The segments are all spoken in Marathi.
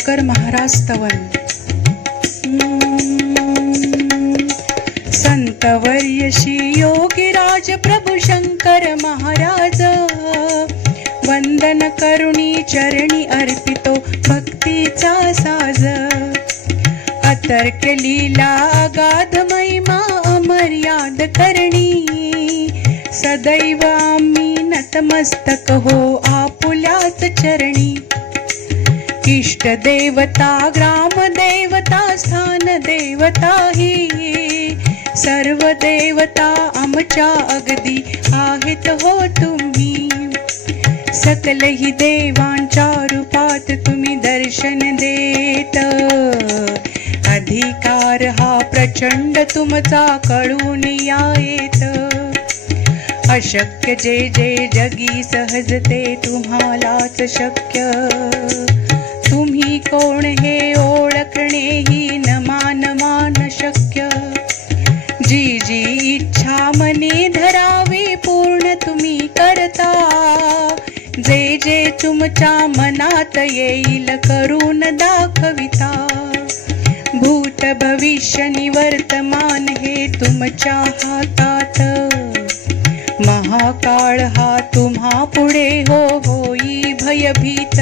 शंकर महाराज स्तवन। संतवर्य श्री योगीराज प्रभु शंकर महाराज, वंदन करुणी चरणी अर्पितो भक्तीचा साज। अतर्क लीला अगाध महिमा अमर्याद करणी, सदैव आम्ही नतमस्तक हो आपुल्याच चरणी। इष्ट देवता ग्राम देवता स्थान देवता ही, सर्व देवता आमच्या अगदी आहेत हो तुम्ही। सकल ही देवांच्या रूपात तुम्ही दर्शन देत, अधिकार हा प्रचंड तुमचा कळून येत। अशक्य जे जे जगी सहजते तुम्हालाच शक्य, तुम्ही कोण हे ओळखणे ही नमान मान शक्य। जी जी इच्छा मनी धरावी पूर्ण तुम्ही करता, जे जे तुमच्या मनात येईल करून दाखविता। भूत भविष्य निवर्तमान हे तुमच्या हातात, महाकाळ हा तुम्हा पुढे हो होई भयभीत।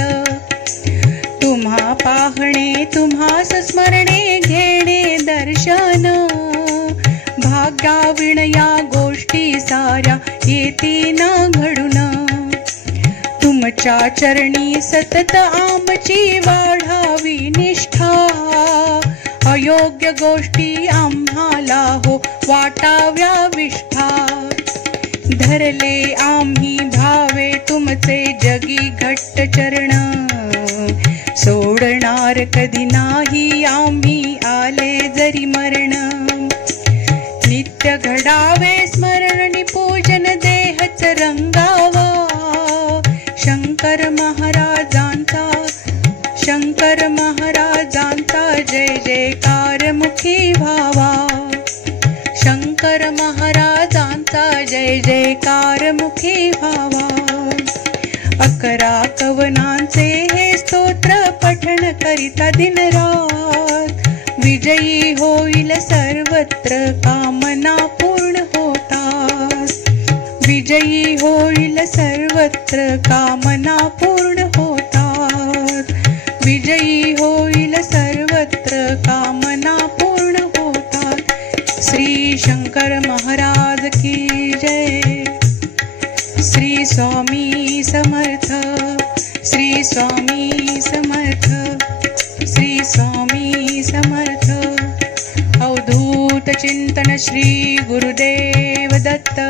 तुम्हा पाहणे तुम्हास स्मरणे घेणे दर्शन, भाग्याविण या गोष्टी साऱ्या येती न घडून। तुमच्या चरणी सतत आमची वाढावी निष्ठा, अयोग्य गोष्टी आम्हाला हो वाटाव्या विष्ठा। धरले आम्ही भावे तुमचे जगी घट्ट चरण, सोडणार कधी नाही आम्ही आले जरी मरण। नित्य घडावे स्मरण पूजन देहच रंगावा, शंकर महाराजांचा शंकर महाराजांचा जय जयकार मुखी व्हावा। शंकर महाराजांचा जय जयकार मुखी व्हावा। 11 कवनांचे हे स्तोत्र पठण करिता दिनरात, विजयी होईल सर्वत्र कामना पूर्ण होतात। विजयी होईल सर्वत्र कामना पूर्ण होतात। विजयी होईल सर्वत्र कामना पूर्ण होतात। श्री शंकर महाराज की जय। श्री स्वामी समर्थ, श्री स्वामी समर्थ, श्री स्वामी समर्थ। अवधूत चिंतन श्री गुरुदेव दत्त।